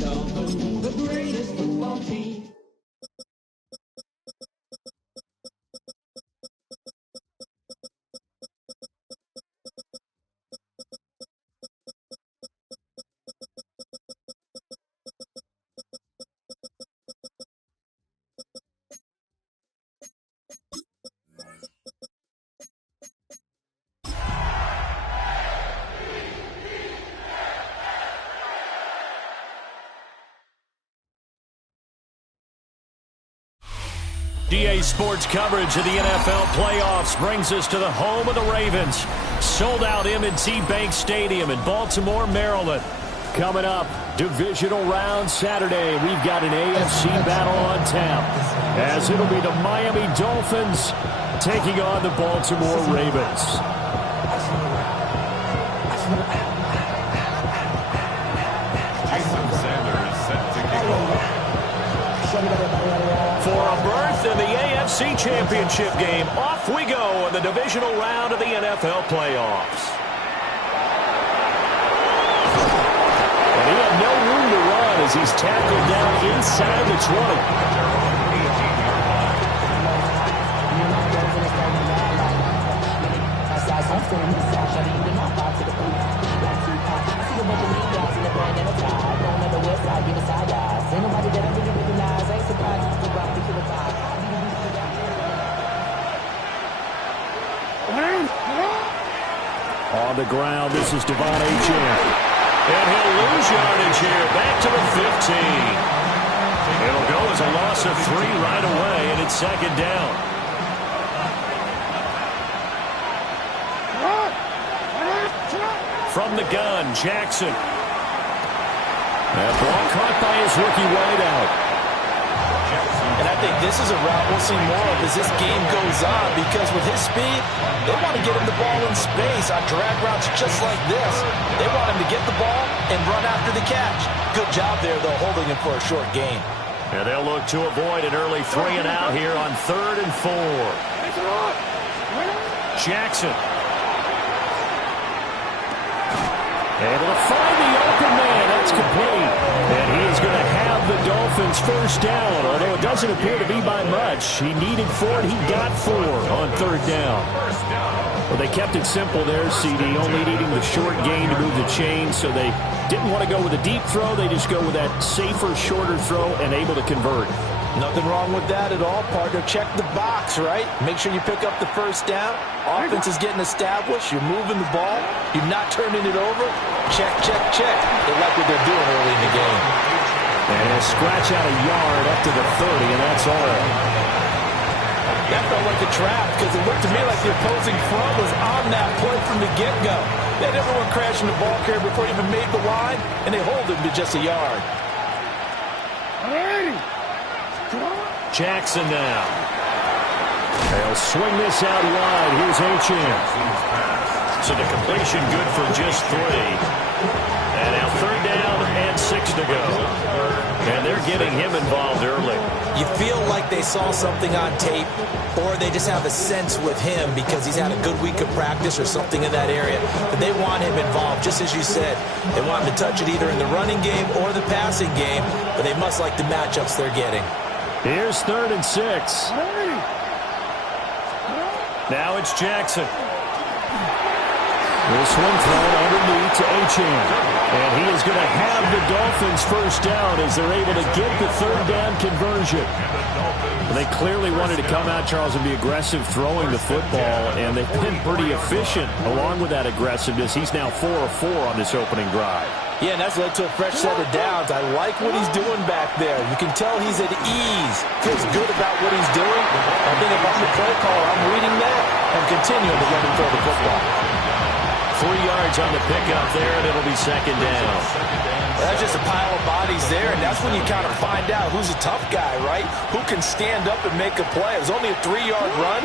Dolphins, the greatest football team. DA Sports coverage of the NFL playoffs brings us to the home of the Ravens. Sold out M&T Bank Stadium in Baltimore, Maryland. Coming up, divisional round Saturday. We've got an AFC battle on tap, as it'll be the Miami Dolphins taking on the Baltimore Ravens. For a berth in the AFC Championship game, off we go in the divisional round of the NFL playoffs. And he had no room to run as he's tackled down inside the 20. On the ground, this is Devon Achane. And he'll lose yardage here, back to the 15. It'll go as a loss of 3 right away, and it's second down. From the gun, Jackson. That ball caught by his rookie wideout. And I think this is a route we'll see more of as this game goes on, because with his speed, they want to get him the ball in space on drag routes just like this. They want him to get the ball and run after the catch. Good job there, though, holding him for a short gain. And they'll look to avoid an early 3 and out here on 3rd and 4. Jackson. Able to find the open man. That's complete. And he is going to have the Dolphins first down, although it doesn't appear to be by much. He needed 4, and he got 4 on 3rd down. Well, they kept it simple there, CD, only needing the short gain to move the chain, so they didn't want to go with a deep throw. They just go with that safer, shorter throw and able to convert. Nothing wrong with that at all, partner. Check the box, right? Make sure you pick up the first down. Offense is getting established. You're moving the ball. You're not turning it over. Check, check, check. They like what they're doing early in the game. And he'll scratch out a yard up to the 30, and that's all. That felt like a trap, because it looked to me like the opposing front was on that play from the get-go. They had everyone crashing the ball carrier before he even made the line, and they hold him to just a yard. Jackson now. They'll swing this out wide. Here's Achane. So the completion good for just 3. And now 3rd down and 6 to go. And they're getting him involved early. You feel like they saw something on tape, or they just have a sense with him because he's had a good week of practice or something in that area. But they want him involved, just as you said. They want him to touch it either in the running game or the passing game, but they must like the matchups they're getting. Here's 3rd and 6. Now it's Jackson. This one thrown underneath to Achane. And he is going to have the Dolphins first down as they're able to get the 3rd down conversion. They clearly wanted to come out, Charles, and be aggressive throwing the football, and they've been pretty efficient along with that aggressiveness. He's now 4 of 4 on this opening drive. Yeah, and that's led to a fresh set of downs. I like what he's doing back there. You can tell he's at ease. Feels good about what he's doing. I think if I'm the play caller, I'm reading that and continuing to let him throw the football. 3 yards on the pickup there, and it'll be second down. That's just a pile of bodies there, and that's when you kind of find out who's a tough guy, right? Who can stand up and make a play. It was only a 3-yard run,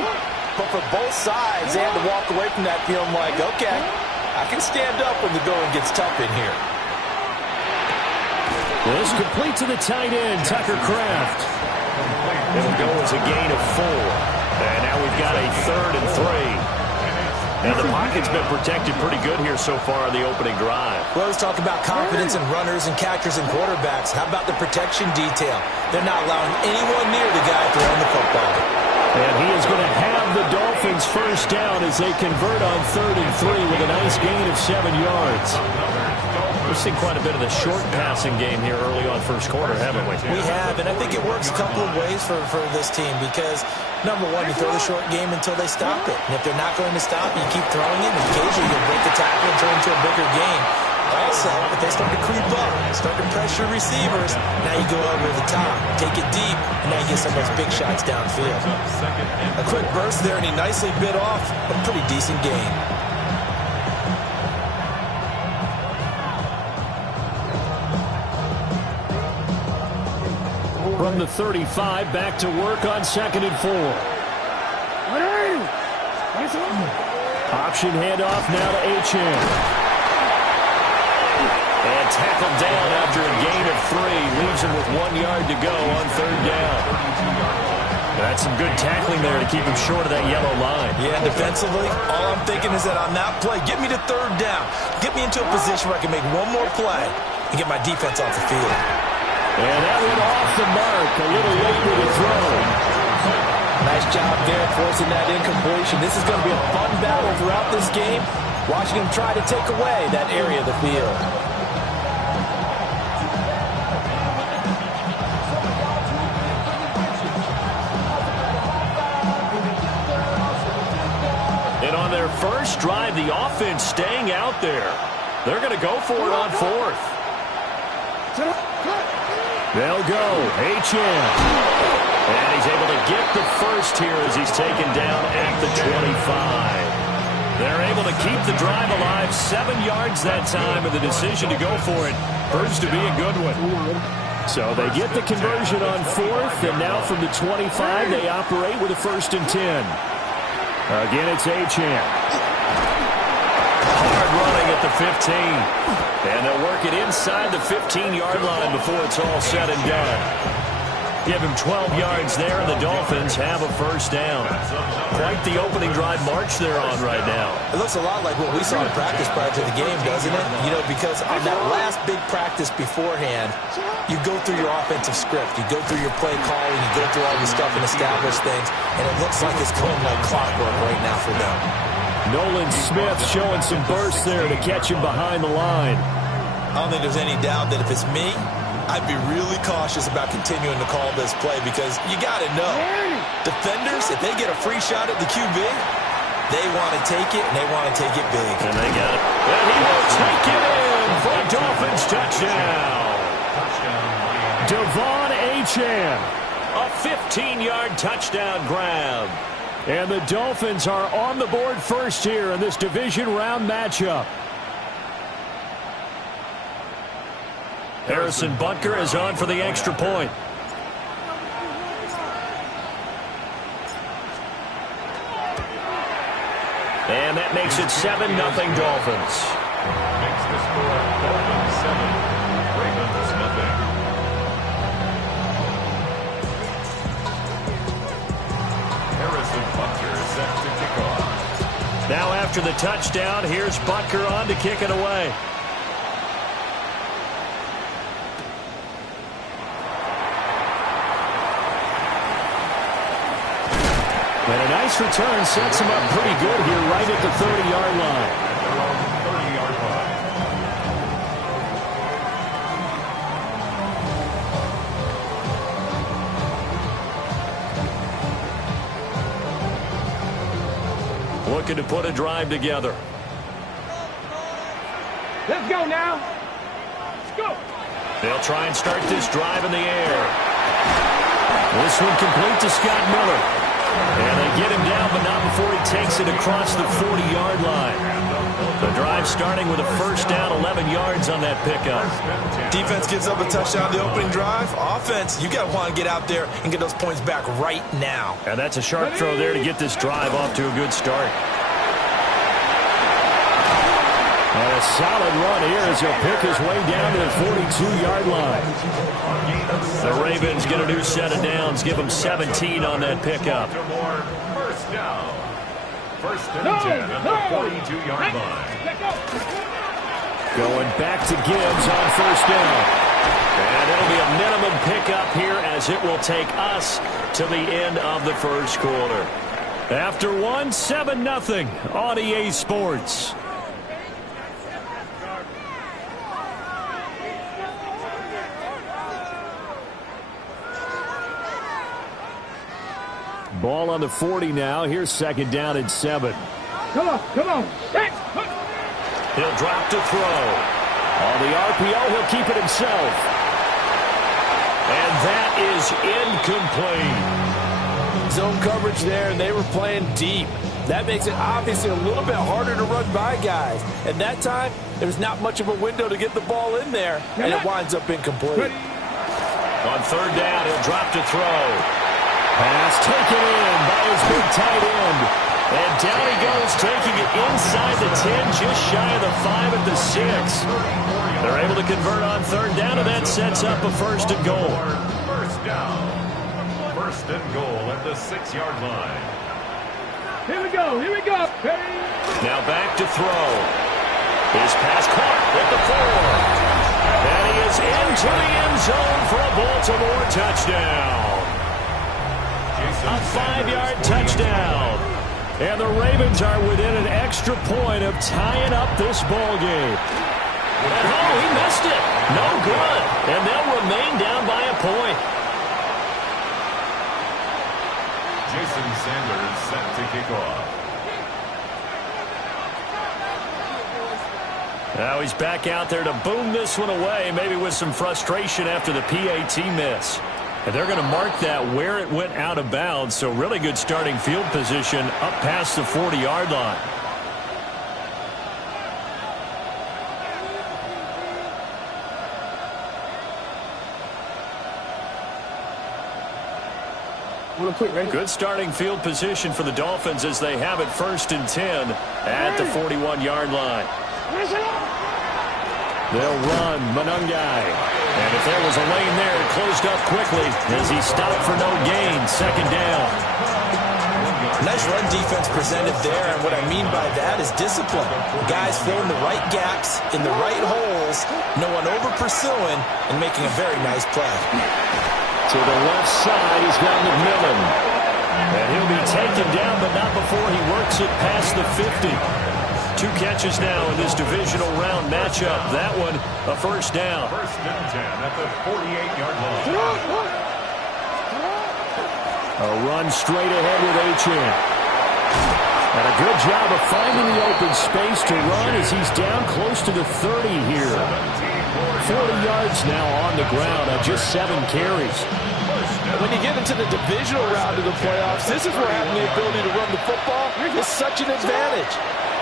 but for both sides, they had to walk away from that feeling like, okay, I can stand up when the going gets tough in here. This complete to the tight end, Tucker Kraft. It'll go as a gain of 4. And now we've got a 3rd and 3. And the pocket's been protected pretty good here so far on the opening drive. We always talk about confidence in runners and catchers and quarterbacks. How about the protection detail? They're not allowing anyone near the guy throwing the football. And he is going to have the Dolphins first down as they convert on 3rd and 3 with a nice gain of 7 yards. We've seen quite a bit of the short passing game here early on first quarter, haven't we? We have, and I think it works a couple of ways for this team because, number one, you throw the short game until they stop it. And if they're not going to stop, you keep throwing it, and occasionally you'll break the tackle and turn into a bigger game. Also, if they start to creep up, start to pressure receivers, now you go over the top, take it deep, and now you get some of those big shots downfield. A quick burst there, and he nicely bit off a pretty decent gain. From the 35, back to work on 2nd and 4. Option handoff now to Achane. And tackled down after a gain of 3. Leaves him with 1 yard to go on 3rd down. That's some good tackling there to keep him short of that yellow line. Yeah, defensively, all I'm thinking is that on that play, get me to 3rd down. Get me into a position where I can make one more play and get my defense off the field. And that went off the mark. A little late with the throw. Nice job there forcing that incompletion. This is going to be a fun battle throughout this game. Watching him try to take away that area of the field. And on their first drive, the offense staying out there. They're going to go for it on 4th. They'll go. Achane. And he's able to get the first here as he's taken down at the 25. They're able to keep the drive alive. 7 yards that time, and the decision to go for it proves to be a good one. So they get the conversion on 4th, and now from the 25, they operate with a 1st and 10. Again, it's Achane. Hard running at the 15. And they'll work it inside the 15-yard line before it's all said and done. Give him 12 yards there, and the Dolphins have a first down. Quite the opening drive march they're on right now. It looks a lot like what we saw in practice prior to the game, doesn't it? You know, because on that last big practice beforehand, you go through your offensive script. You go through your play calling. You go through all your stuff and establish things. And it looks like it's going like clockwork right now for them. Nolan Smith showing some burst there to catch him behind the line. I don't think there's any doubt that if it's me, I'd be really cautious about continuing to call this play because you got to know, defenders, if they get a free shot at the QB, they want to take it, and they want to take it big. And they got it. And he will take it in for a Dolphins touchdown. Devon Achane, a 15-yard touchdown grab. And the Dolphins are on the board first here in this division round matchup. Harrison Butker is on for the extra point. And that makes it 7-0 Dolphins. Makes the score Dolphins 7, Ravens nothing. Harrison Butker is set to kick off. Now after the touchdown, here's Butker on to kick it away. And a nice return sets him up pretty good here right at the 30-yard line. They're on the 30-yard line. Looking to put a drive together. Let's go now. Let's go. They'll try and start this drive in the air. This one complete to Scott Miller. And they get him down, but not before he takes it across the 40-yard line. The drive starting with a first down, 11 yards on that pickup. Defense gives up a touchdown the opening drive. Offense, you got to want to get out there and get those points back right now. And that's a sharp throw there to get this drive off to a good start. And a solid run here as he'll pick his way down to the 42-yard line. The Ravens get a new set of downs, give them 17 on that pickup. First down. First and 10 at the 42-yard line. Going back to Gibbs on first down. And it'll be a minimum pickup here as it will take us to the end of the first quarter. After 7-0 on EA Sports. Ball on the 40 now. Here's second down and 7. Come on. He'll drop to throw. On the RPO, he'll keep it himself. And that is incomplete. Zone coverage there, and they were playing deep. That makes it obviously a little bit harder to run by guys. And that time, there's not much of a window to get the ball in there, and it winds up incomplete. On third down, he'll drop to throw. Pass taken in by his big tight end. And down he goes, taking it inside the 10, just shy of the 5 at the 6. They're able to convert on third down, and that sets up a first and goal. First down. First and goal at the 6-yard line. Here we go. Now back to throw. His pass caught at the 4. And he is into the end zone for a Baltimore touchdown. A 5-yard touchdown. And the Ravens are within an extra point of tying up this ball game. And he missed it. No good. And they'll remain down by a point. Jason Sanders set to kick off. Now he's back out there to boom this one away, maybe with some frustration after the PAT miss. And they're going to mark that where it went out of bounds, so really good starting field position up past the 40-yard line. Good starting field position for the Dolphins as they have it first and 10 at the 41-yard line. They'll run Manungai. And if there was a lane there, it closed up quickly as he stopped for no gain. Second down. Nice run defense presented there, and what I mean by that is discipline. Guys filling the right gaps in the right holes, no one over-pursuing, and making a very nice play. To the left side, he's got McMillan. And he'll be taken down, but not before he works it past the 50. 2 catches now in this divisional round matchup. That one, a first down. First and 10 at the 48-yard line. A run straight ahead with Achane. And a good job of finding the open space to run as he's down close to the 30 here. 40 yards now on the ground on just 7 carries. When you get into the divisional round of the playoffs, this is where having the ability to run the football is such an advantage.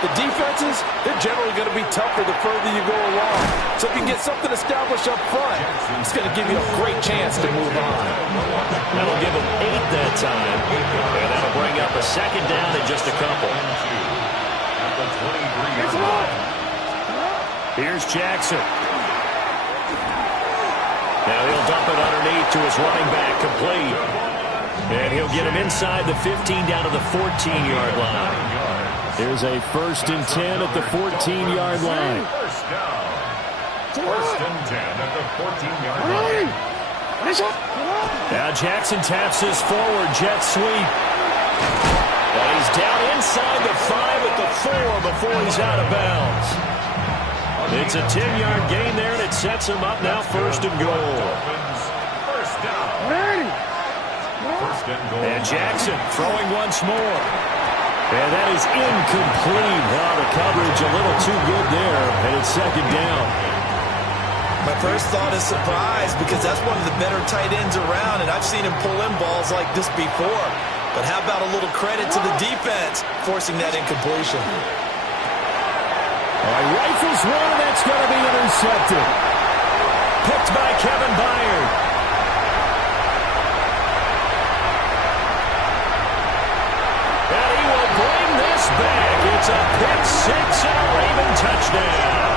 The defenses, they're generally going to be tougher the further you go along. So if you can get something established up front, it's going to give you a great chance to move on. That'll give him 8 that time. And that'll bring up a second down in just a couple. Here's Jackson. Now he'll dump it underneath to his running back, complete. And he'll get him inside the 15 down to the 14-yard line. Here's a first and 10 at the 14-yard line. First down. First and 10 at the 14-yard line. Now Jackson taps this forward jet sweep. And he's down inside the 5 at the 4 before he's out of bounds. It's a 10-yard gain there, and it sets him up now first and goal. First down. First and goal. And Jackson throwing once more. And that is incomplete. Wow, the coverage a little too good there, and it's second down. My first thought is surprise because that's one of the better tight ends around, and I've seen him pull in balls like this before. But how about a little credit to the defense forcing that incompletion? All right, rifles one, and that's going to be intercepted. Picked by Kevin Byard. And he will bring this back. It's a pick 6 and a Raven touchdown.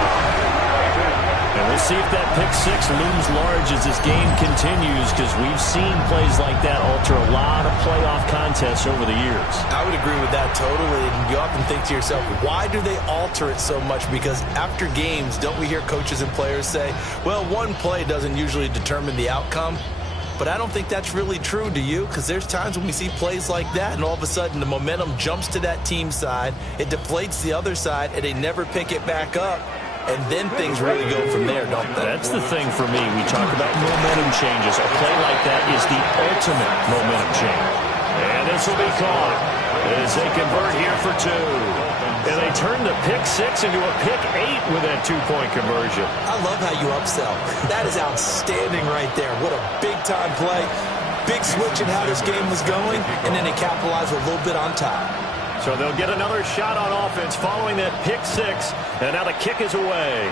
And we'll see if that pick six looms large as this game continues, because we've seen plays like that alter a lot of playoff contests over the years. I would agree with that totally. And you often think to yourself, why do they alter it so much? Because after games, don't we hear coaches and players say, well, one play doesn't usually determine the outcome? But I don't think that's really true, do you? Because there's times when we see plays like that, and all of a sudden the momentum jumps to that team side, it deflates the other side, and they never pick it back up. And then things really go from there, don't they? That's the thing for me. We talk about momentum changes. A play like that is the ultimate momentum change. And this will be caught as they convert here for two. And they turn the pick six into a pick eight with that two-point conversion. I love how you upsell. That is outstanding right there. What a big-time play. Big switch in how this game was going, and then they capitalized a little bit on top. So they'll get another shot on offense following that pick six, and now the kick is away.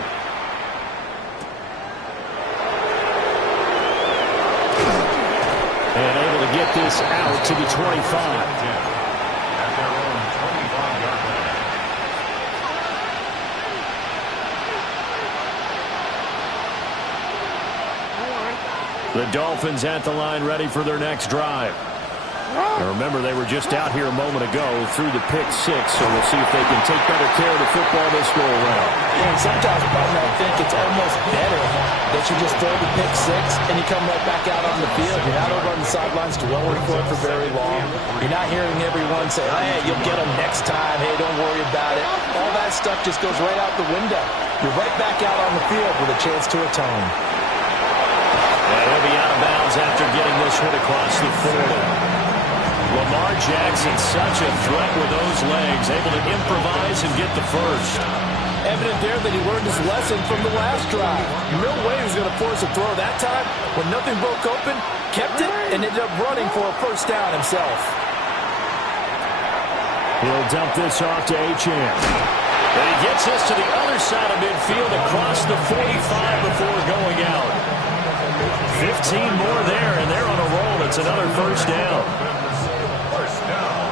And able to get this out to the 25. The Dolphins at the line ready for their next drive. Now remember, they were just out here a moment ago through the pick six, so we'll see if they can take better care of the football this go around. Yeah, and sometimes, partner, I think it's almost better that you just throw the pick six and you come right back out on the field. You're not over on the sidelines dwelling for it for very long. You're not hearing everyone say, hey, you'll get them next time. Hey, don't worry about it. All that stuff just goes right out the window. You're right back out on the field with a chance to atone. And he'll be out of bounds after getting this one across the 40. Lamar Jackson, such a threat with those legs, able to improvise and get the first. Evident there that he learned his lesson from the last drive. No way he was going to force a throw that time. When nothing broke open, kept it, and ended up running for a first down himself. He'll dump this off to Achane. And he gets this to the other side of midfield across the 45 before going out. 15 more there, and they're on a roll. It's another first down. First down.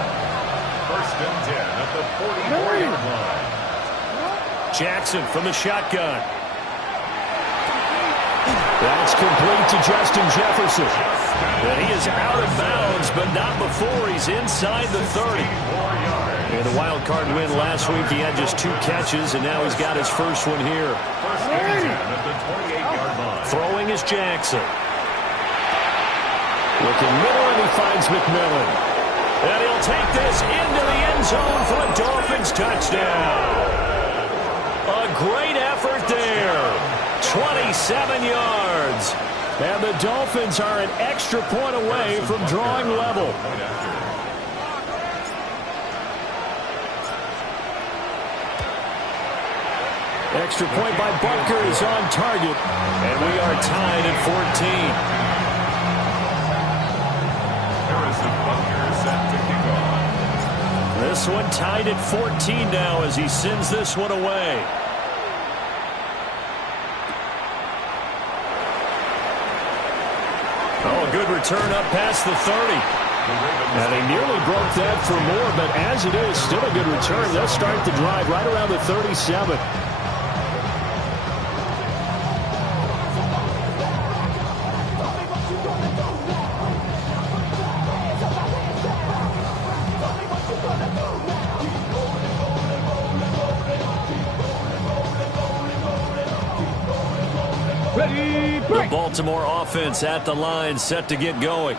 First and 10 at the 44-yard line. Jackson from the shotgun. That's complete to Justin Jefferson. And he is out of bounds, but not before he's inside the 30. And the wild card win last week, he had just 2 catches, and now he's got his first one here. First and 10 at the 28-yard line. Throwing is Jackson. Looking middle, and he finds McMillan. And he'll take this into the end zone for a Dolphins touchdown. A great effort there. 27 yards. And the Dolphins are an extra point away from drawing level. Extra point by Butker is on target. And we are tied at 14. This one tied at 14 now as he sends this one away. Oh, a good return up past the 30. And they nearly broke that for more, but as it is, still a good return. They'll start the drive right around the 37. The Baltimore offense at the line, set to get going.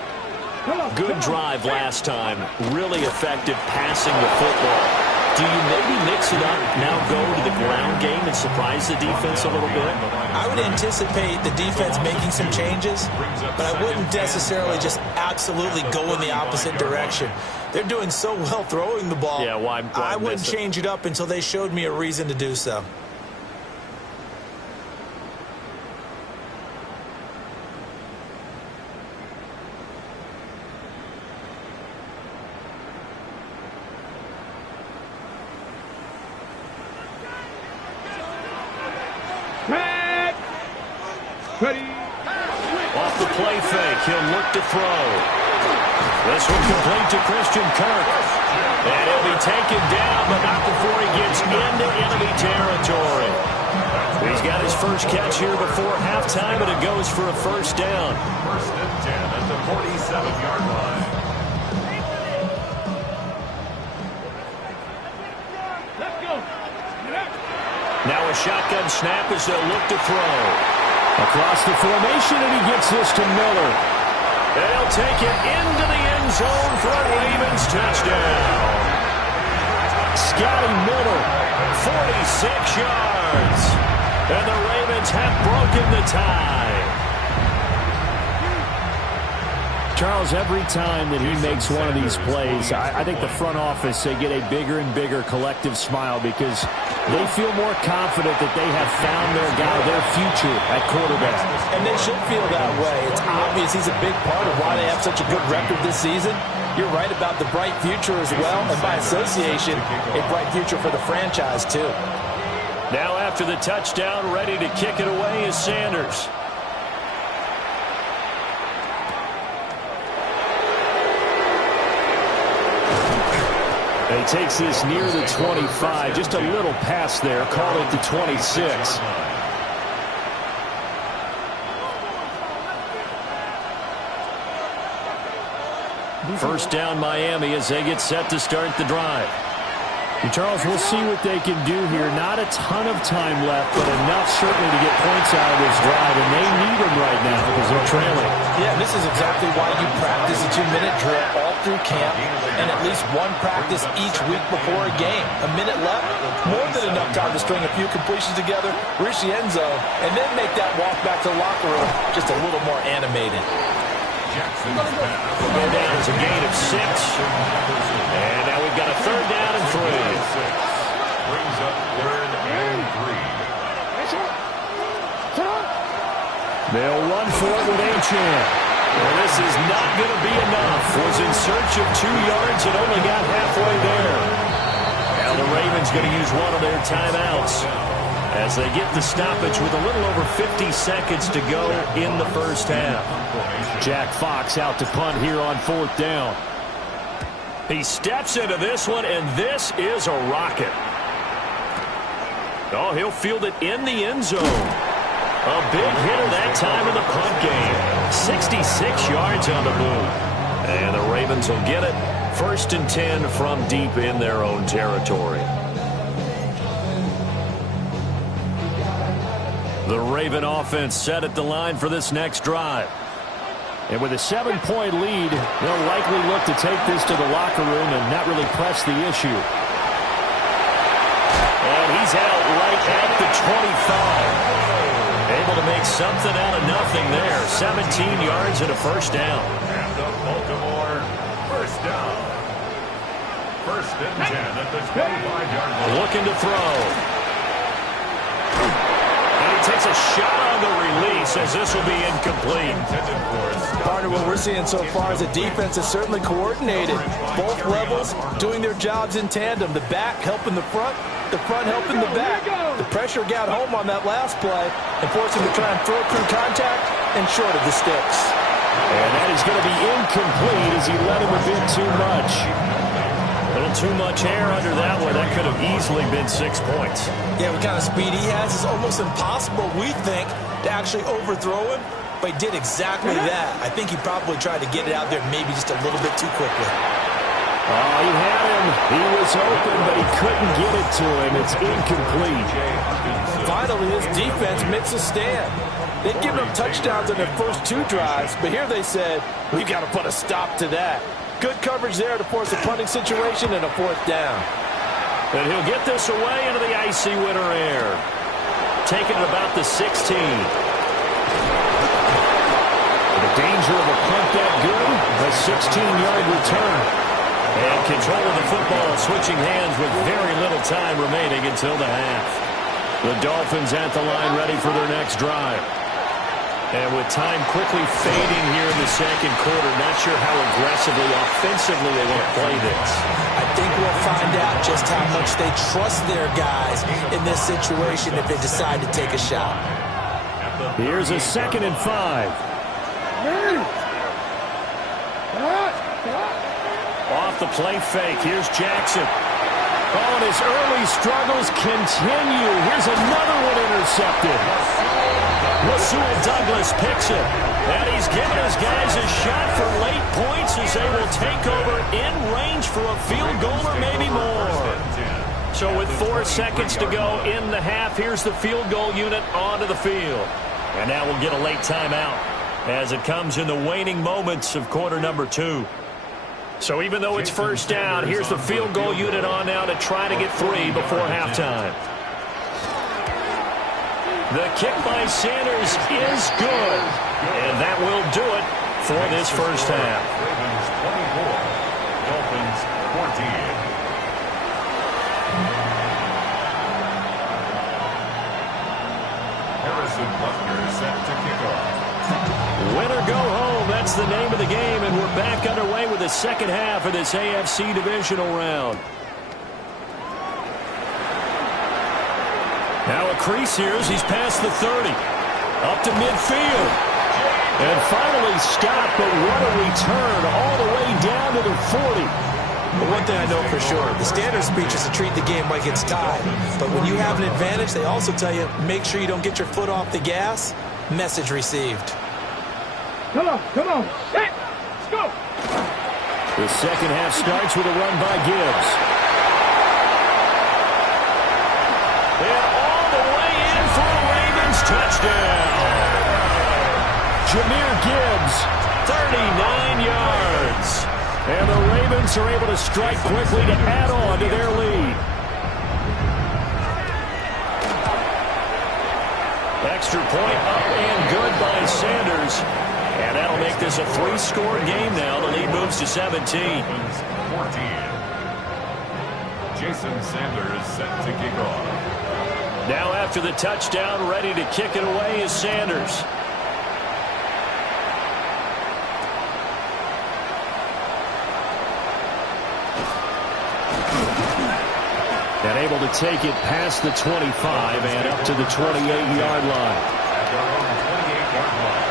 Good drive last time. Really effective passing the football. Do you maybe mix it up, now go to the ground game and surprise the defense a little bit? I would anticipate the defense making some changes, but I wouldn't necessarily just absolutely go in the opposite direction. They're doing so well throwing the ball. Yeah, why I wouldn't change it up until they showed me a reason to do so. Off the play fake, he'll look to throw. This one complete to Christian Kirk. And he'll be taken down, but not before he gets into enemy territory. He's got his first catch here before halftime, and it goes for a first down. First and 10 at the 47-yard line. Let's go. Now a shotgun snap as they'll look to throw. Across the formation, and he gets this to Miller. They'll take it into the end zone for a Ravens touchdown. Scotty Miller, 46 yards. And the Ravens have broken the tie. Charles, every time that he makes one of these plays, I think the front office, they get a bigger and bigger collective smile because they feel more confident that they have found their guy, their future at quarterback. And they should feel that way. It's obvious he's a big part of why they have such a good record this season. You're right about the bright future as well, and by association, a bright future for the franchise too. Now after the touchdown, ready to kick it away is Sanders. He takes this near the 25. Just a little pass there. Call it the 26. First down Miami as they get set to start the drive. And Charles, we'll see what they can do here. Not a ton of time left, but enough certainly to get points out of this drive, and they need them right now because they're trailing. Yeah, this is exactly why you practice a 2-minute drill all through camp and at least one practice each week before a game. A minute left, more than enough time to string a few completions together, reach the end zone, and then make that walk back to the locker room just a little more animated. Will go down as a gain of 6. And now we've got a third down and 3. Brings up third and 3. They'll run for it with Achane. And this is not going to be enough. Was in search of 2 yards and only got halfway there. Now the Ravens going to use one of their timeouts as they get the stoppage with a little over 50 seconds to go in the first half. Jack Fox out to punt here on 4th down. He steps into this one, and this is a rocket. Oh, he'll field it in the end zone. A big hitter that time in the punt game. 66 yards on the move. And the Ravens will get it. 1st and 10 from deep in their own territory. The Raven offense set at the line for this next drive. And with a 7-point lead, they'll likely look to take this to the locker room and not really press the issue. And he's out right at the 25. Able to make something out of nothing there. 17 yards and a first down. And the Baltimore first down. 1st and 10 at the 25-yard line. Looking to throw. Takes a shot on the release as this will be incomplete. Partner, what we're seeing so far is the defense is certainly coordinated. Both levels doing their jobs in tandem. The back helping the front helping the back. The pressure got home on that last play and forced him to try and throw through contact and short of the sticks. And that is going to be incomplete as he let him a bit too much. A little too much air under that one. That could have easily been 6 points. Yeah, what kind of speed he has is almost impossible, we think, to actually overthrow him. But he did exactly that. I think he probably tried to get it out there maybe just a little bit too quickly. Oh, he had him. He was open, but he couldn't get it to him. It's incomplete. Finally, this defense makes a stand. They'd given up touchdowns in their first 2 drives, but here they said, we've got to put a stop to that. Good coverage there to force a punting situation and a 4th down. And he'll get this away into the icy winter air. Taking it about the 16. The danger of a punt that good, a 16-yard return. And control of the football switching hands with very little time remaining until the half. The Dolphins at the line ready for their next drive. And with time quickly fading here in the second quarter, not sure how aggressively, offensively they want to play this. I think we'll find out just how much they trust their guys in this situation if they decide to take a shot. Here's a 2nd and 5. Off the play fake, here's Jackson. Oh, and his his early struggles continue. Here's another one intercepted. Rasul Douglas picks it. And he's giving his guys a shot for late points as they will take over in range for a field goal or maybe more. So with 4 seconds to go in the half, here's the field goal unit onto the field. And now we'll get a late timeout as it comes in the waning moments of quarter number 2. So even though it's first down, here's the field goal unit on now to try to get 3 before halftime. The kick by Sanders is good. And that will do it for this first half. Ravens 24, Dolphins 14. Harrison Butker set to kick off. Win or go home, that's the name of the game, and we're back underway with the second half of this AFC divisional round. Now a crease here as he's past the 30. Up to midfield. And finally stopped, but what a return all the way down to the 40. But one thing I know for sure, the standard speech is to treat the game like it's tied. But when you have an advantage, they also tell you, make sure you don't get your foot off the gas. Message received. Come on. Hey, let's go. The second half starts with a run by Gibbs. And all the way in for a Ravens touchdown. Jahmyr Gibbs, 39 yards. And the Ravens are able to strike quickly to add on to their lead. Extra point up and good by Sanders. And that'll make this a 3-score game now. The lead moves to 17. 14. Jason Sanders set to kick off. Now after the touchdown, ready to kick it away is Sanders. And able to take it past the 25 and up to the 28-yard line. At their own 28-yard line.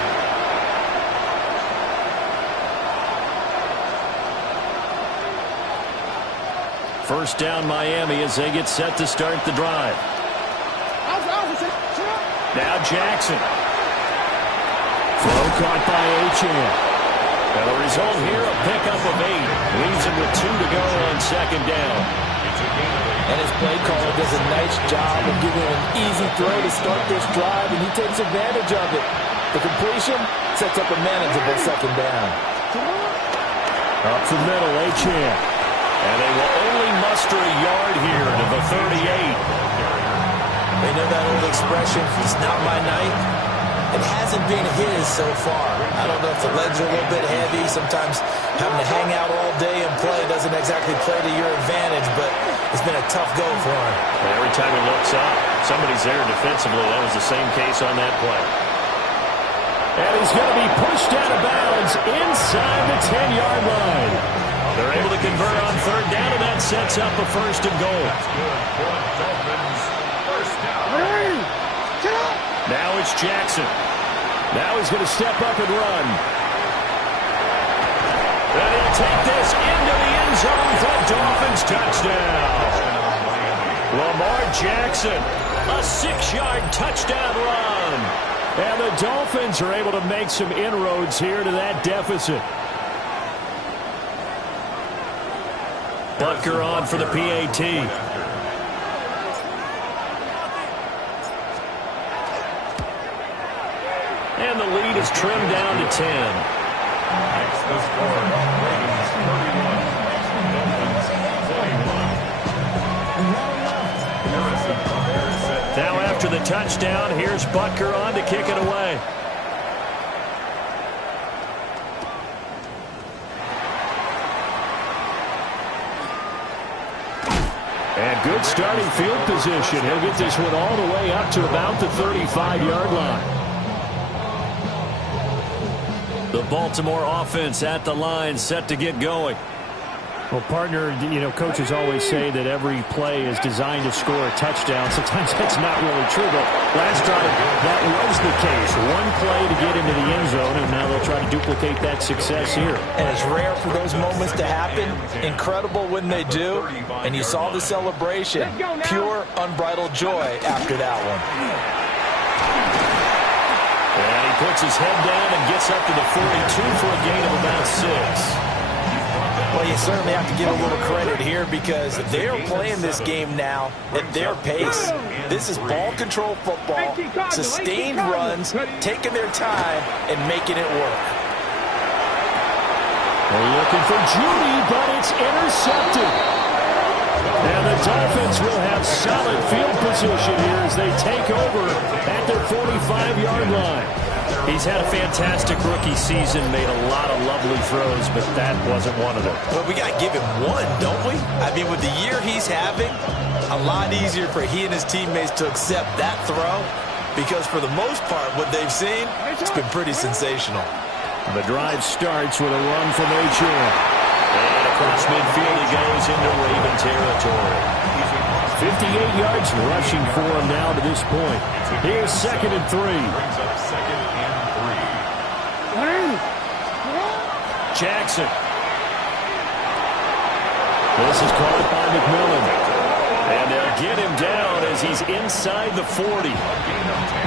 First down Miami as they get set to start the drive. Now Jackson. Throw caught by Achane. And the result here, a pickup of 8. Leaves him with 2 to go on second down. And his play caller does a nice job of giving him an easy throw to start this drive, and he takes advantage of it. The completion sets up a manageable second down. Up the middle, Achane. And they will only muster a yard here to the 38. They know that old expression, it's not my night. It hasn't been his so far. I don't know if the legs are a little bit heavy. Sometimes having to hang out all day and play doesn't exactly play to your advantage, but it's been a tough go for him. And every time he looks up, somebody's there defensively. That was the same case on that play. And he's going to be pushed out of bounds inside the 10-yard line. They're able to convert on third down, and that sets up a first and goal. That's good for the Dolphins. First down. Now it's Jackson. Now he's going to step up and run. And he'll take this into the end zone for a Dolphins touchdown. Lamar Jackson, a 6-yard touchdown run. And the Dolphins are able to make some inroads here to that deficit. Butker on for the PAT. And the lead is trimmed down to 10. Next, the score. Ravens 31. Dolphins 21. Harrison Butker set. Now after the touchdown, here's Butker on to kick it away. And good starting field position. He'll get this one all the way up to about the 35-yard line. The Baltimore offense at the line, set to get going. Well, partner, you know, coaches always say that every play is designed to score a touchdown. Sometimes that's not really true, but last drive, that was the case. One play to get into the end zone, and now they'll try to duplicate that success here. And it's rare for those moments to happen. Incredible when they do. And you saw the celebration. Pure, unbridled joy after that one. And he puts his head down and gets up to the 42 for a gain of about 6. Well, you certainly have to give a little credit here because they're playing this game now at their pace. This is ball control football, sustained runs, taking their time, and making it work. They're looking for Judy, but it's intercepted. And the Dolphins will have solid field position here as they take over at their 45-yard line. He's had a fantastic rookie season, made a lot of lovely throws, but that wasn't one of them. Well, we got to give him one, don't we? I mean, with the year he's having, a lot easier for he and his teammates to accept that throw because for the most part, what they've seen, it's been pretty sensational. The drive starts with a run from H.N. And across midfield he goes into Raven territory. 58 yards rushing for him now to this point. Here's 2nd and 3. Jackson. This is caught by McMillan. And they'll get him down as he's inside the 40.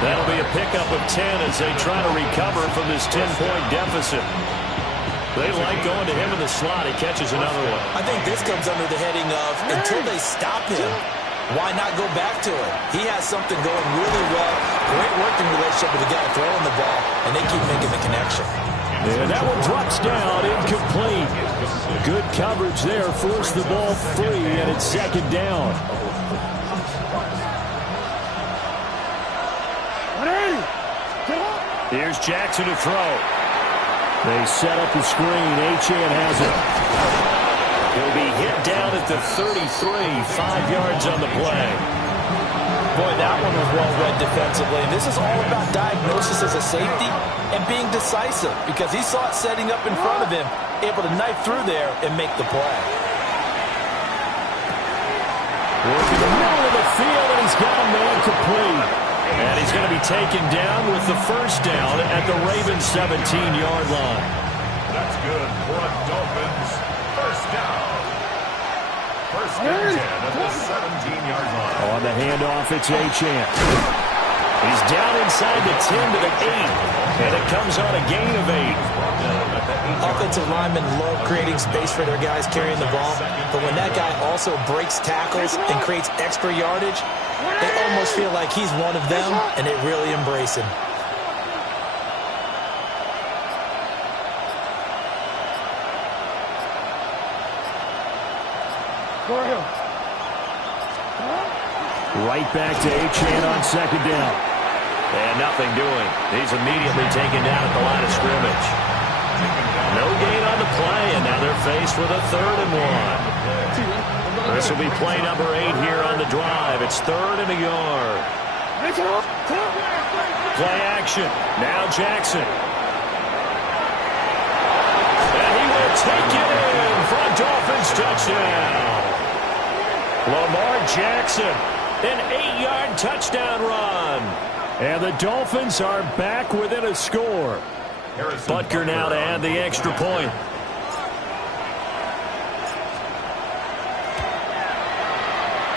That'll be a pickup of 10 as they try to recover from this 10-point deficit. They like going to him in the slot. He catches another one. I think this comes under the heading of until they stop him, why not go back to it? He has something going really well. Great working relationship with the guy throwing the ball, and they keep making the connection. And that one drops down, incomplete. Good coverage there, forced the ball free, and it's 2nd down. Here's Jackson to throw. They set up the screen. H.N. has it. He'll be hit down at the 33, 5 yards on the play. Boy, that one was well read defensively. And this is all about diagnosis as a safety and being decisive because he saw it setting up in front of him, able to knife through there and make the play. Working the middle of the field, and he's got a man complete. And he's going to be taken down with the 1st down at the Ravens' 17-yard line. That's good for a Dolphins 1st down. 1st and 10 at the 17-yard line. On the handoff, it's H.N. He's down inside the 10 to the 8, and it comes on a gain of 8. Offensive linemen love creating space for their guys carrying the ball, but when that guy also breaks tackles and creates extra yardage, they almost feel like he's one of them, and they really embrace him. Right back to H.N. on 2nd down. And nothing doing. He's immediately taken down at the line of scrimmage. No gain on the play, and now they're faced with a 3rd and 1. This will be play number 8 here on the drive. It's 3rd and a yard. Play action. Now Jackson. And he will take it in for a Dolphins touchdown. Lamar Jackson, an 8-yard touchdown run. And the Dolphins are back within a score. Butker now to add the extra point.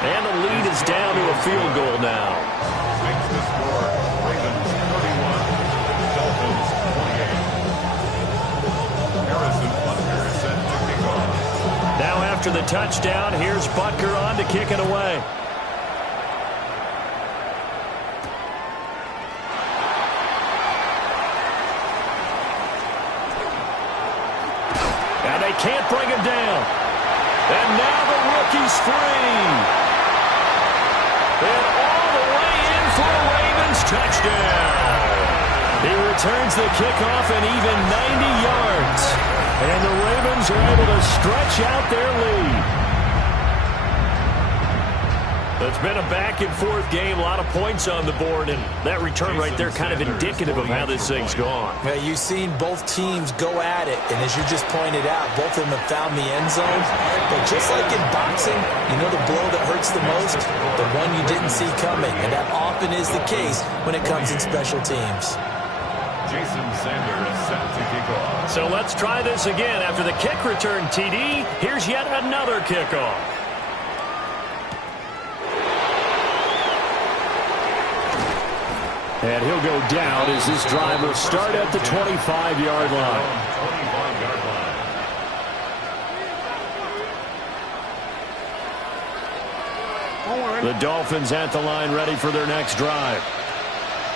And the lead is down to a field goal now. Makes the score Ravens 31, Dolphins 28. Harrison Butker is set to kick off. Now after the touchdown, here's Butker on to kick it away. And they can't bring him down. And now the rookie's free. And all the way in for a Ravens touchdown. He returns the kickoff an even 90 yards. And the Ravens are able to stretch out their lead. It's been a back-and-forth game, a lot of points on the board, and that return right there kind of indicative of how this thing's gone. Well, you've seen both teams go at it, and as you just pointed out, both of them have found the end zone. But just like in boxing, you know the blow that hurts the most? The one you didn't see coming, and that often is the case when it comes in special teams. Jason Sanders set to kick off. So let's try this again. After the kick return, TD, here's yet another kickoff. And he'll go down as this drive will start at the 25-yard line. The Dolphins at the line ready for their next drive.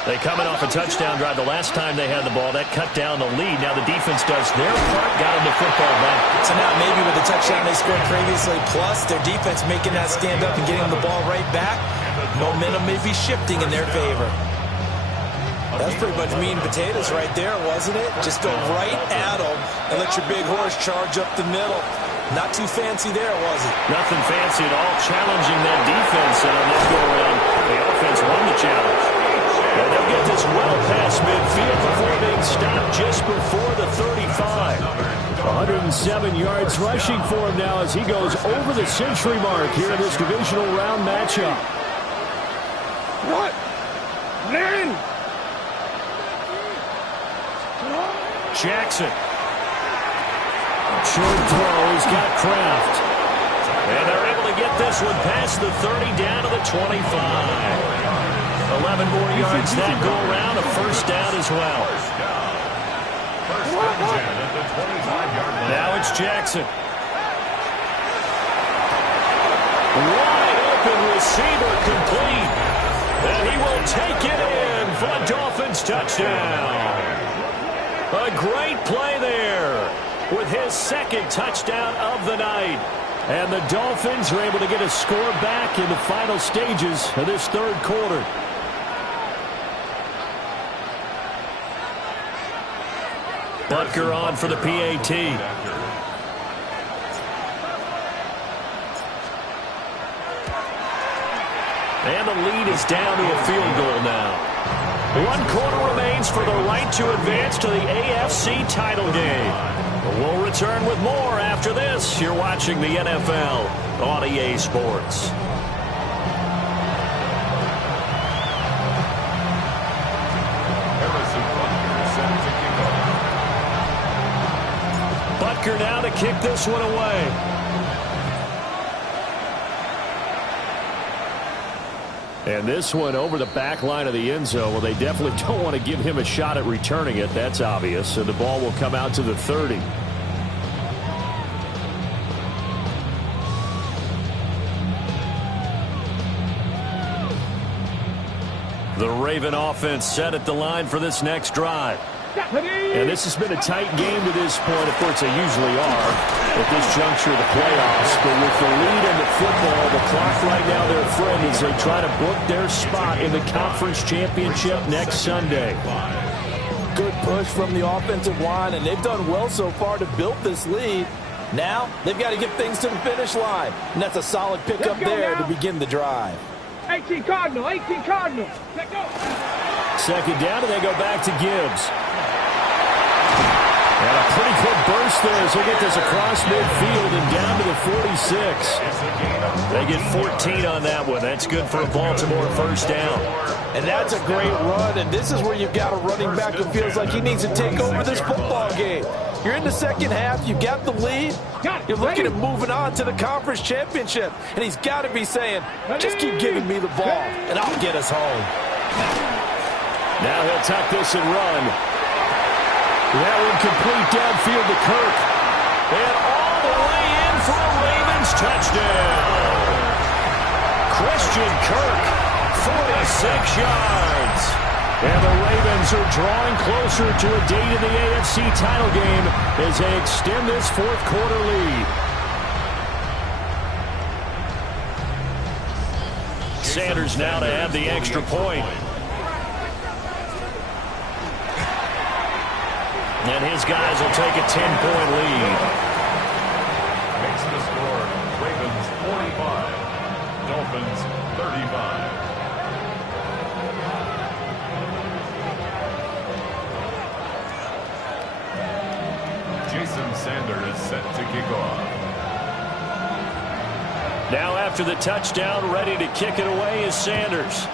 They coming off a touchdown drive. The last time they had the ball, that cut down the lead. Now the defense does their part, got them the football back. So now maybe with the touchdown they scored previously, plus their defense making that stand up and getting the ball right back, momentum may be shifting in their favor. That's pretty much meat and potatoes right there, wasn't it? Just go right at them and let your big horse charge up the middle. Not too fancy there, was it? Nothing fancy at all, challenging that defense. And on this go-around, the offense won the challenge. And they'll get this well past midfield before being stopped just before the 35. 107 yards rushing for him now as he goes over the century mark here in this divisional round matchup. What? Larry! Jackson. Short throw. He's got Kraft. And they're able to get this one past the 30 down to the 25. 11 more yards that go around. A first down as well. Now it's Jackson. Wide open receiver complete. And he will take it in for a Dolphins touchdown. A great play there with his second touchdown of the night. And the Dolphins are able to get a score back in the final stages of this third quarter. Butker on for the PAT. And the lead is down to a field goal now. 1 quarter remains for the right to advance to the AFC title game. We'll return with more after this. You're watching the NFL on EA Sports. Butker now to kick this one away. And this one over the back line of the end zone. Well, they definitely don't want to give him a shot at returning it. That's obvious. So the ball will come out to the 30. The Raven offense set at the line for this next drive. And this has been a tight game to this point. Of course, they usually are at this juncture of the playoffs. But with the lead in the football, the clock right now, their friend, as they try to book their spot in the conference championship next Sunday. Good push from the offensive line, and they've done well so far to build this lead. Now, they've got to get things to the finish line. And that's a solid pickup there to begin the drive. 18 Cardinal, 18 Cardinal. Let go. Second down, and they go back to Gibbs. And a pretty quick burst there as they get this across midfield and down to the 46. They get 14 on that one. That's good for a Baltimore first down. And that's a great run, and this is where you've got a running back who feels like he needs to take over this football game. You're in the second half. You got the lead. You're looking at moving on to the conference championship. And he's got to be saying, just keep giving me the ball, and I'll get us home. Now he'll tuck this and run. That one complete downfield to Kirk. And all the way in for a Ravens touchdown. Christian Kirk, 46 yards. And the Ravens are drawing closer to a date in the AFC title game as they extend this fourth quarter lead. Sanders now to add the extra point. And his guys will take a 10-point lead. Makes the score Ravens 45, Dolphins 35. Jason Sanders set to kick off. Now after the touchdown, ready to kick it away is Sanders.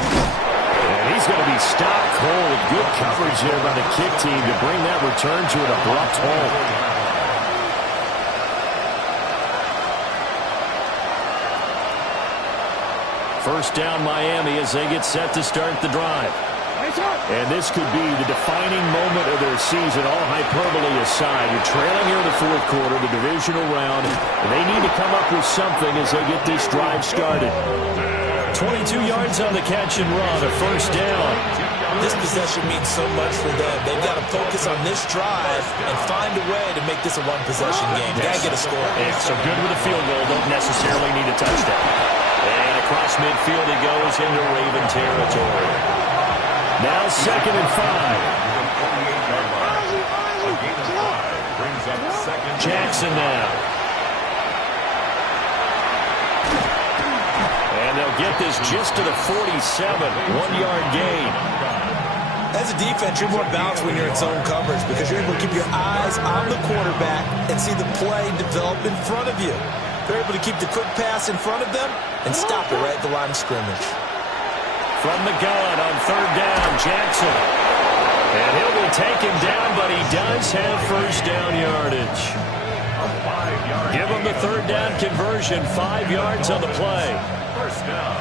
And he's going to be stopped cold. Good coverage there by the kick team to bring that return to an abrupt halt. First down Miami as they get set to start the drive. And this could be the defining moment of their season, all hyperbole aside. You're trailing here in the fourth quarter, the divisional round, and they need to come up with something as they get this drive started. 22 yards on the catch and run, a first down. This possession means so much for them. They've got to focus on this drive and find a way to make this a one-possession game. Got to get a score. Yeah, so good with a field goal, don't necessarily need a touchdown. And across midfield he goes into Raven territory. Now 2nd and 5. Jackson now. And they'll get this just to the 47. 1-yard gain. As a defense, you're more balanced when you're in zone coverage because you're able to keep your eyes on the quarterback and see the play develop in front of you. They're able to keep the quick pass in front of them and stop it right at the line of scrimmage. From the gun on 3rd down, Jackson. And he'll be taken down, but he does have first down yardage. Give him the 3rd down conversion, 5 yards on the play. First down.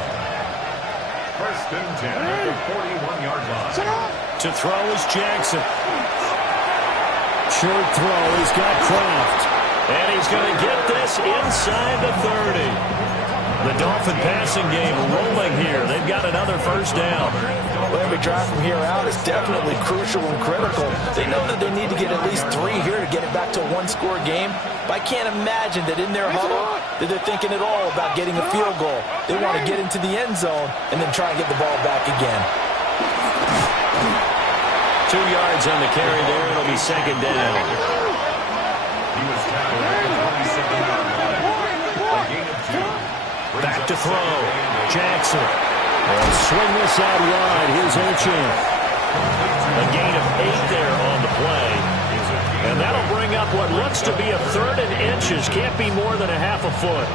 1st and 10 at the 41-yard line. To throw is Jackson. Short throw, he's got Kraft. And he's going to get this inside the 30. The Dolphin passing game rolling here. They've got another first down. Well, every drive from here out is definitely crucial and critical. They know that they need to get at least 3 here to get it back to a one-score game. But I can't imagine that in their huddle that they're thinking at all about getting a field goal. They want to get into the end zone and then try and get the ball back again. 2 yards on the carry there. It'll be 2nd down. He was tackled at the 27-yard line. A gain of 2. Back to throw. Jackson. And swing this out wide. Here's Ochan. A gain of 8 there on the play. And that'll bring up what looks to be a 3rd and inches. Can't be more than a half a foot.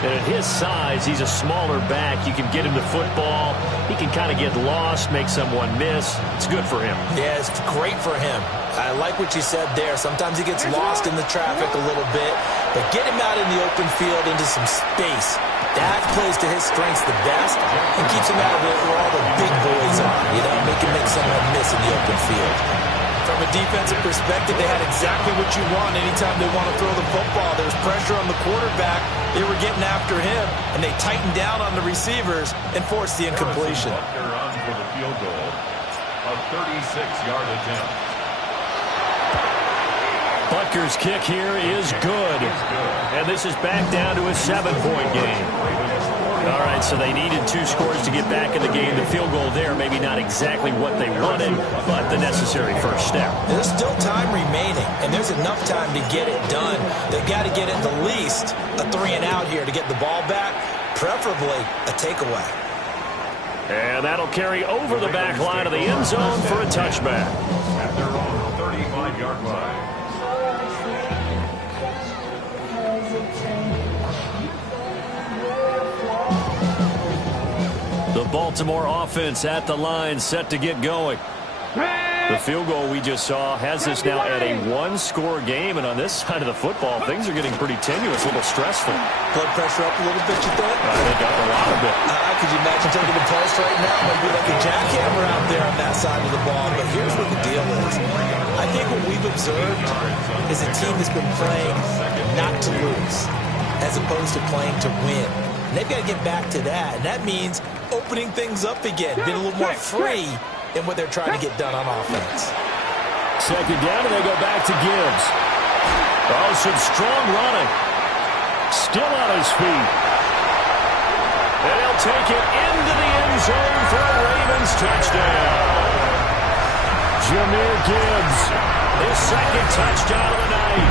And at his size, he's a smaller back. You can get him to football. He can kind of get lost, make someone miss. It's good for him. Yeah, it's great for him. I like what you said there. Sometimes he gets lost in the traffic a little bit, but get him out in the open field into some space. That plays to his strengths the best and keeps him out of it where all the big boys are. You know, make him make someone miss in the open field. From a defensive perspective, they had exactly what you want anytime they want to throw the football. There's pressure on the quarterback. They were getting after him, and they tightened down on the receivers and forced the incompletion. Butker on for the field goal. A 36-yard attempt. Butker's kick here is good. And this is back down to a 7-point game. All right, so they needed 2 scores to get back in the game. The field goal there, maybe not exactly what they wanted, but the necessary first step. There's still time remaining, and there's enough time to get it done. They've got to get at the least a 3-and-out here to get the ball back, preferably a takeaway. And that'll carry over the back line of the end zone for a touchback. At their own 35-yard line. The Baltimore offense at the line, set to get going. The field goal we just saw has us now at a 1-score game, and on this side of the football, things are getting pretty tenuous, a little stressful. Blood pressure up a little bit, you think? I think up a lot of it. Could you imagine taking the pulse right now? Might be like a jackhammer out there on that side of the ball, but here's what the deal is. I think what we've observed is a team that's been playing not to lose as opposed to playing to win. And they've got to get back to that, and that means opening things up again, being a little more free in what they're trying to get done on offense. 2nd down, and they go back to Gibbs. Oh, some strong running. Still on his feet. And he'll take it into the end zone for a Ravens touchdown. Jahmyr Gibbs, his 2nd touchdown of the night.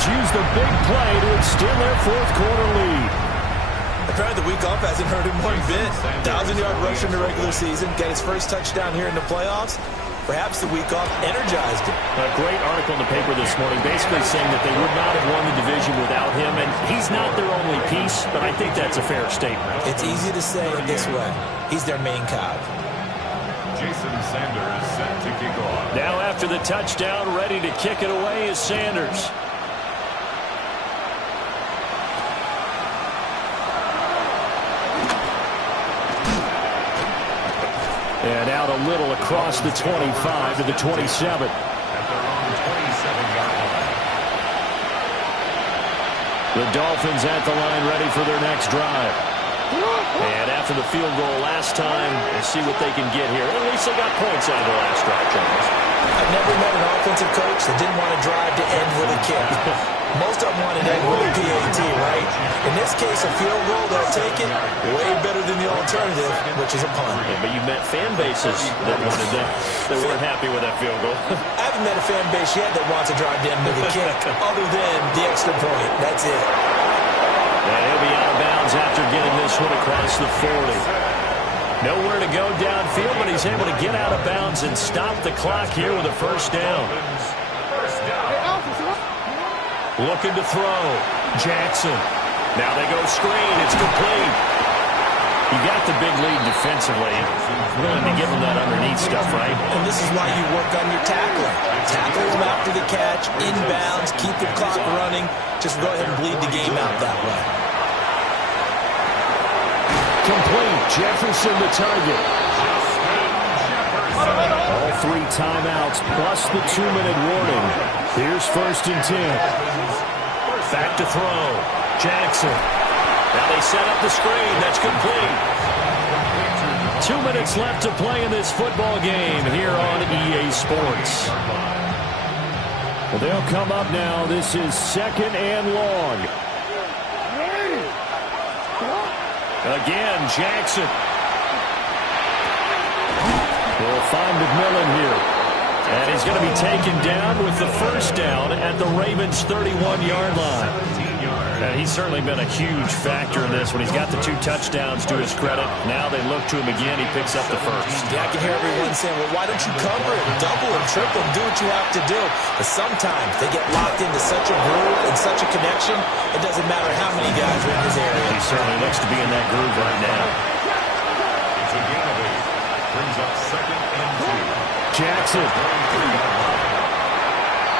Bills use the big play to extend their fourth quarter lead. Apparently the week off hasn't hurt him one bit. 1,000-yard rush in the regular season. Got his first touchdown here in the playoffs. Perhaps the week off energized him. A great article in the paper this morning basically saying that they would not have won the division without him, and he's not their only piece, but I think that's a fair statement. It's easy to say it this way. He's their main cog. Jason Sanders set to kick off. Now after the touchdown, ready to kick it away is Sanders. And out a little across the 25 to the 27. At their own 27-yard line. The Dolphins at the line ready for their next drive. And after the field goal last time, we'll see what they can get here. At least they got points out of the last drive, Charles. I've never met an offensive coach that didn't want to drive to end with a kick. Most of them want to end with a PAT, right? In this case, a field goal, they'll take it way better than the alternative, which is a punt. Yeah, but you've met fan bases that wanted that weren't happy with that field goal. I haven't met a fan base yet that wants to drive to end with a kick, other than the extra point. That's it. And he'll be out of bounds after getting this one across the 40. Nowhere to go downfield, but he's able to get out of bounds and stop the clock here with a first down. Looking to throw. Jackson. Now they go screen. It's complete. You got the big lead defensively. Willing to give him that underneath stuff, right? And this is why you work on your tackling. Tackle him after the catch, inbounds, keep the clock running. Just go ahead and bleed the game out that way. Complete. Jefferson the target. All three timeouts plus the 2-minute warning. Here's 1st and 10. Back to throw. Jackson. Now they set up the screen. That's complete. 2 minutes left to play in this football game here on EA Sports. Well, they'll come up now. This is 2nd and long. Again, Jackson. We'll find McMillan here. And he's going to be taken down with the first down at the Ravens' 31-yard line. And he's certainly been a huge factor in this when he's got the 2 touchdowns to his credit. Now they look to him again. He picks up the first. Yeah, I can hear everyone saying, well, why don't you cover it, double and triple and do what you have to do? But sometimes they get locked into such a groove and such a connection, it doesn't matter how many guys are in his area. He certainly looks to be in that groove right now. It's a gain of 8. Brings up 2nd and 2. Jackson.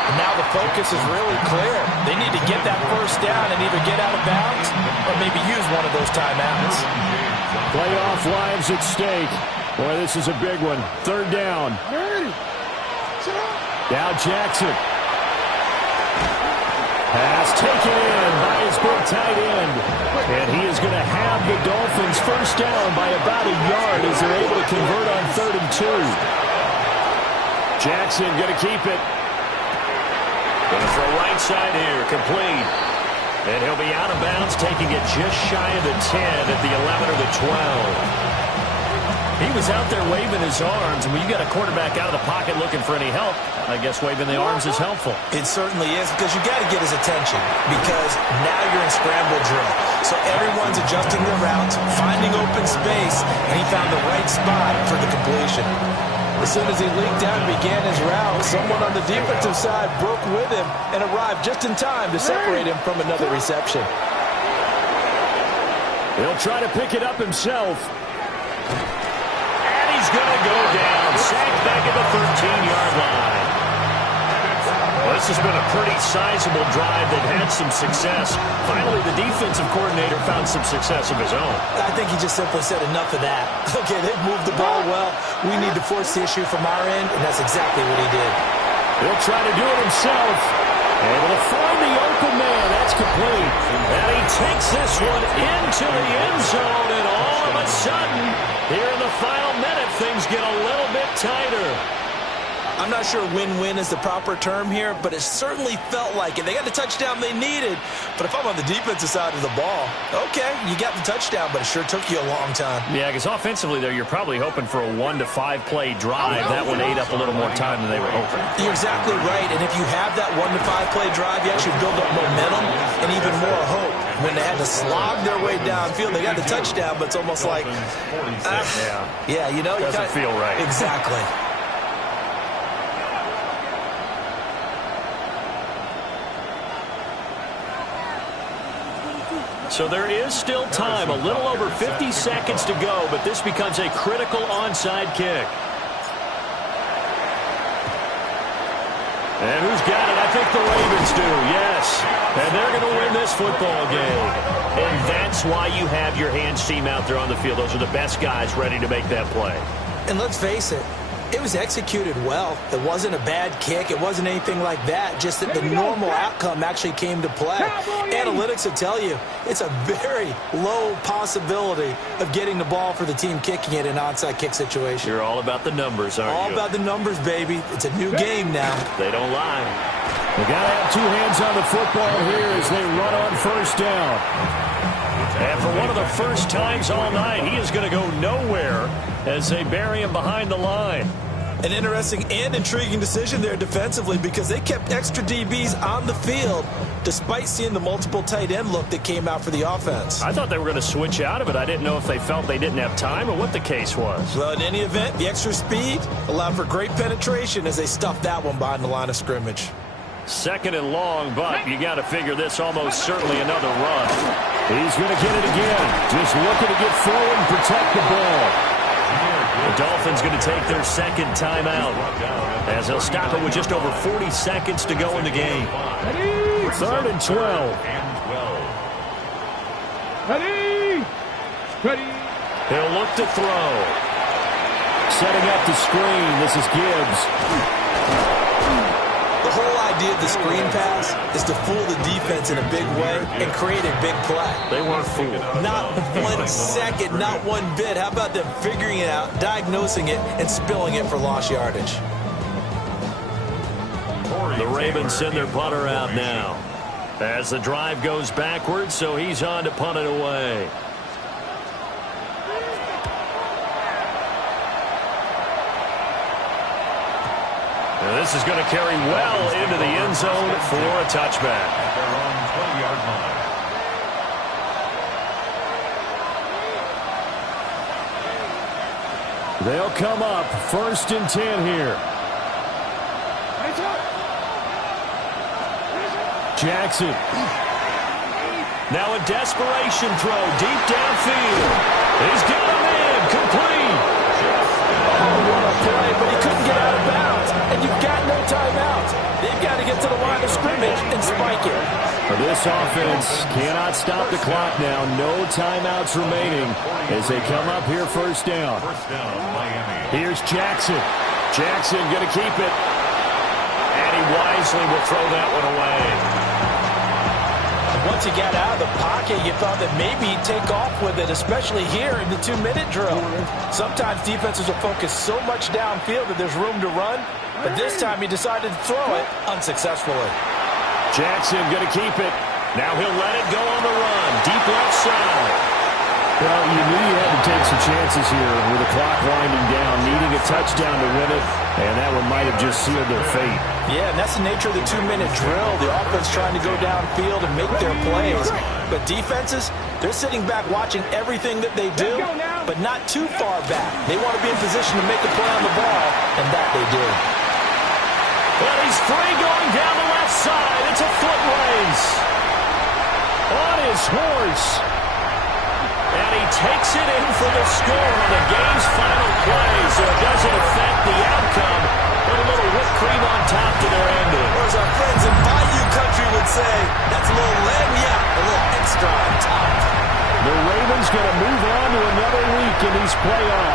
And now the focus is really clear. They need to get that first down and either get out of bounds or maybe use one of those timeouts. Playoff lives at stake. Boy, this is a big one. 3rd down. Now Jackson. Pass taken in by his big tight end. And he is going to have the Dolphins first down by about a yard as they're able to convert on 3rd and 2. Jackson going to keep it. Going to throw right side here, complete. And he'll be out of bounds, taking it just shy of the 10 at the 11 or the 12. He was out there waving his arms, and when you got a quarterback out of the pocket looking for any help, I guess waving the arms is helpful. It certainly is, because you got to get his attention, because now you're in scramble drill. So everyone's adjusting their routes, finding open space, and he found the right spot for the completion. As soon as he leaked out and began his route, someone on the defensive side broke with him and arrived just in time to separate him from another reception. He'll try to pick it up himself. And he's going to go down. Sacked back at the 13-yard line. Well, this has been a pretty sizable drive. They've had some success. Finally, the defensive coordinator found some success of his own. I think he just simply said enough of that. Okay, they've moved the ball well. We need to force the issue from our end, and that's exactly what he did. He'll try to do it himself. Able to find the open man. That's complete. And he takes this one into the end zone, and all of a sudden, here in the final minute, things get a little bit tighter. I'm not sure win-win is the proper term here, but it certainly felt like it. They got the touchdown they needed, but if I'm on the defensive side of the ball, okay, you got the touchdown, but it sure took you a long time. Yeah, because offensively there, you're probably hoping for a 1 to 5 play drive. That one ate up a little more time than they were hoping. You're exactly right, and if you have that 1 to 5 play drive, you actually build up momentum and even more hope. When they had to slog their way downfield, they got the touchdown, but it's almost like, yeah, you know, doesn't feel right. Exactly. So there is still time, a little over 50 seconds to go, but this becomes a critical onside kick. And who's got it? I think the Ravens do, yes. And they're going to win this football game. And that's why you have your hands team out there on the field. Those are the best guys ready to make that play. And let's face it, it was executed well. It wasn't a bad kick. It wasn't anything like that. Just that the normal outcome actually came to play. Analytics will tell you it's a very low possibility of getting the ball for the team kicking it in an onside kick situation. You're all about the numbers, aren't you? All about the numbers, baby. It's a new game now. They don't lie. They got to have two hands on the football here as they run on first down. And for one of the first times all night, he is going to go nowhere as they bury him behind the line. An interesting and intriguing decision there defensively because they kept extra DBs on the field despite seeing the multiple tight end look that came out for the offense. I thought they were going to switch out of it. I didn't know if they felt they didn't have time or what the case was. Well, in any event, the extra speed allowed for great penetration as they stuffed that one behind the line of scrimmage. Second and long, but you got to figure this almost certainly another run. He's going to get it again. Just looking to get forward and protect the ball. The Dolphins going to take their second timeout as they'll stop it with just over 40 seconds to go in the game. Third and 12. He'll look to throw. Setting up the screen. This is Gibbs. The whole idea of the screen pass is to fool the defense in a big way and create a big play. They weren't fooled. Not 1 second, not one bit. How about them figuring it out, diagnosing it, and spilling it for lost yardage? The Ravens send their punter out now as the drive goes backwards, so he's on to punt it away. And this is going to carry well into the end zone for a touchback. They're on 20-yard line. They'll come up first and 10 here. Jackson. Now a desperation throw deep downfield. He's got him in, complete. Oh, what a play, but he couldn't get out of bounds. And you've got no timeouts. They've got to get to the line of scrimmage and spike it. This offense cannot stop the clock now. No timeouts remaining as they come up here first down. First down, Miami. Here's Jackson. Jackson going to keep it. And he wisely will throw that one away. Once he got out of the pocket, you thought that maybe he'd take off with it, especially here in the 2-minute drill. Sometimes defenses will focus so much downfield that there's room to run, but this time he decided to throw it unsuccessfully. Jackson going to keep it. Now he'll let it go on the run. Deep left side. Well, you knew you had to take some chances here with the clock winding down, needing a touchdown to win it, and that one might have just sealed their fate. Yeah, and that's the nature of the 2-minute drill. The offense trying to go downfield and make their plays. But defenses, they're sitting back watching everything that they do, but not too far back. They want to be in position to make a play on the ball, and that they do. Well, he's free going down the left side. It's a foot race. On his horse. And he takes it in for the score on the game's final play, so it doesn't affect the outcome. Put a little whipped cream on top to their ending. Or as our friends in Bayou Country would say, that's a little lagniappe, a little extra on top. The Ravens going to move on to another week in these playoffs.